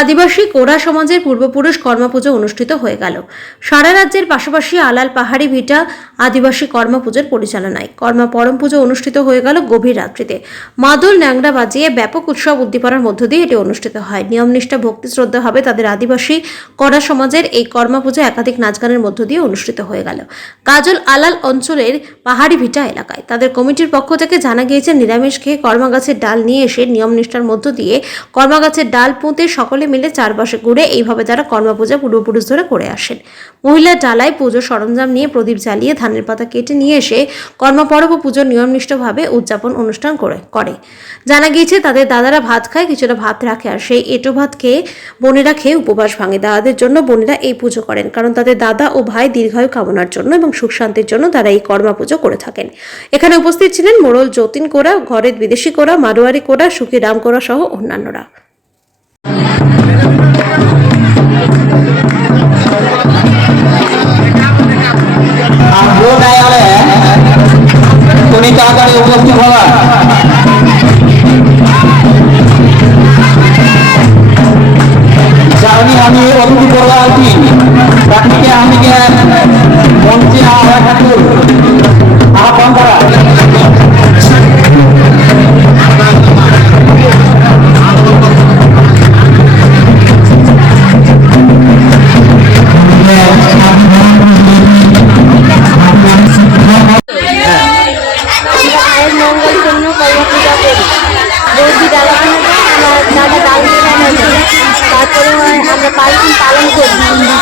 আদিবাসী কোরা সমাজের পূর্বপুরুষ কর্মপুজো অনুষ্ঠিত হয়ে গেল। সারা রাজ্যের পাশাপাশি আলাল পাহাড়ি ভিটা আদিবাসী কর্মপুজোর পরিচালনায় কর্মা পরম পুজো অনুষ্ঠিত হয়ে গেল গভীর রাত্রিতে। মাদল ন্যাংড়া বাজিয়ে ব্যাপক উৎসব উদ্দীপনার মধ্য দিয়ে এটি অনুষ্ঠিত হয়। নিয়মনিষ্ঠা ভক্তি শ্রদ্ধা হবে তাদের আদিবাসী কোরা সমাজের এই কর্মা পুজো একাধিক নাচগানের মধ্য দিয়ে অনুষ্ঠিত হয়ে গেল কাজল আলাল অঞ্চলের পাহাড়ি ভিটা এলাকায়। তাদের কমিটির পক্ষ থেকে জানা গিয়েছে, নিরামিষ খেয়ে কর্মা গাছের ডাল নিয়ে এসে নিয়মনিষ্ঠার মধ্য দিয়ে কর্মা গাছের ডাল পুঁতে সকলে মিলে চারপাশে ঘুরে এইভাবে তারা কর্মা পূজা পূর্বপুরুষ ধরে করে আসেন। মহিলা ডালায় পুজোর সরঞ্জাম নিয়ে প্রদীপ জ্বালিয়ে ধানের পাতা কেটে নিয়ে এসে কর্মা পরব পুজোর নিয়মনিষ্ঠভাবে উদযাপন অনুষ্ঠান করে। জানা গিয়েছে তাদের দাদারা ভাত খায়, কিছুটা ভাত রাখে, আর সেই এঁটো ভাত খেয়ে বোনেরা খেয়ে উপবাস ভাঙে। দাদাদের জন্য বোনেরা এই পুজো করেন, কারণ তাদের দাদা ও ভাই দীর্ঘায়ু কামনার জন্য এবং সুখ শান্তির জন্য তারা এই কর্মা পুজো করে থাকেন। এখানে উপস্থিত ছিলেন মোড়ল যতীন কোরা, ঘরের বিদেশি কোরা, মারোয়ারি কোরা, সুখী রাম কোরা সহ অন্যান্যরা। তুমি তাড়াতাড়ি উপস্থিত হবা। জানি আমি অতিথি করবো আর কি তাকে আমি মঞ্চে আহ্বান করা। তারপরে আমরা 5 দিন পালন করি।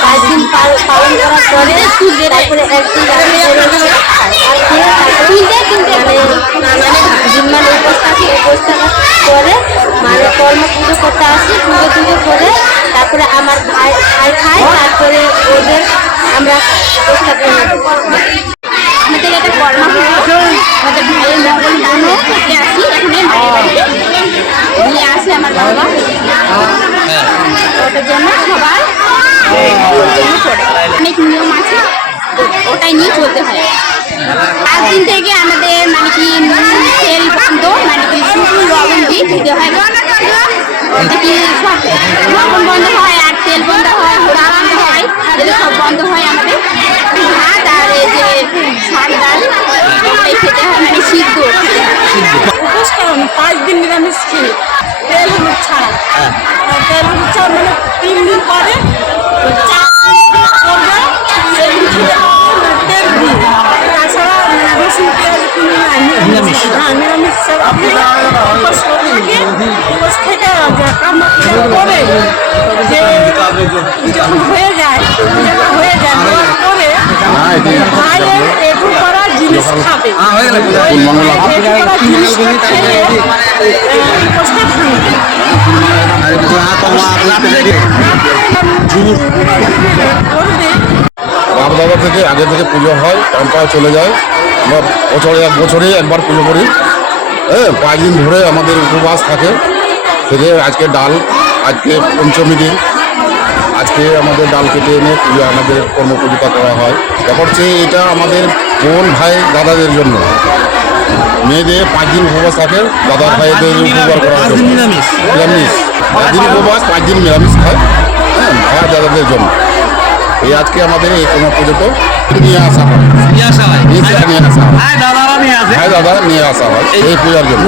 5 দিন পালন করার পরে তারপরে একদিন জিম্মার উপোস থাকি। উপোস থাকার পরে মানে কর্ম পুজো করতে আসি। পুজো করে তারপরে আমার ভাই খায়। তারপরে ওদের আমরা আমাদের একটা কর্ম পুজো আমাদের ভাইয়ের মঙ্গল দানও করতে আসি। এখানে নিয়ে আসে আমার বাবা, ওটার জন্য সবার অনেক নিয়ম আছে, ওটাই নিয়ে চলতে হয়। 5 দিন থেকে আমাদের মানে কি তেল বন্ধ, মানে কি শুধু লবণ দিয়ে দিতে হয়। ওটা কি সব লবণ বন্ধ হয়, আর তেল বন্ধ হয়, ঘোড়া বন্ধ হয়, এগুলো সব বন্ধ হয়। আমাদের ভাত আর এই যে শাক ডাল ওটাই খেতে হয়, মানে সিদ্ধ। উপোস কারণ 5 দিন নিরামিষ খেয়ে তেল হলুদ ছাড়া। তেল হলুদ ছাড়া মানে 3 দিন পরে তেল দিই। তাছাড়া রসুন পেঁয়াজ নিরামিষ উপোস থেকে কামনা পূজা করে যে যখন হয়ে যায় করে ভাইয়ের এটু করা জিনিস খাবে। বাবা থেকে আগে থেকে পুজো হয়, টাইমটাও চলে যায়। আমরা বছরে একবার পুজো করি। 5 দিন ধরে আমাদের উপবাস থাকে। থেকে আজকে ডাল, আজকে পঞ্চমী দিন, আজকে আমাদের ডাল কেটে এনে পুজো আমাদের কর্মপূজিতা করা হয়। ব্যাপার হচ্ছে এটা আমাদের বোন ভাই দাদাদের জন্য। মেয়েদের 5 দিন উপবাস থাকে, দাদা ভাইদের উপবার করার জন্য নিরামিষ 5 দিন উপবাস, 5 দিন নিরামিষ খায়। ভাই দাদাদের জন্য এই আজকে আমাদের এই কর্ম পুজোটা নিয়ে আসা হয়, ভাই দাদা নিয়ে আসা হয় এই পূজার জন্য।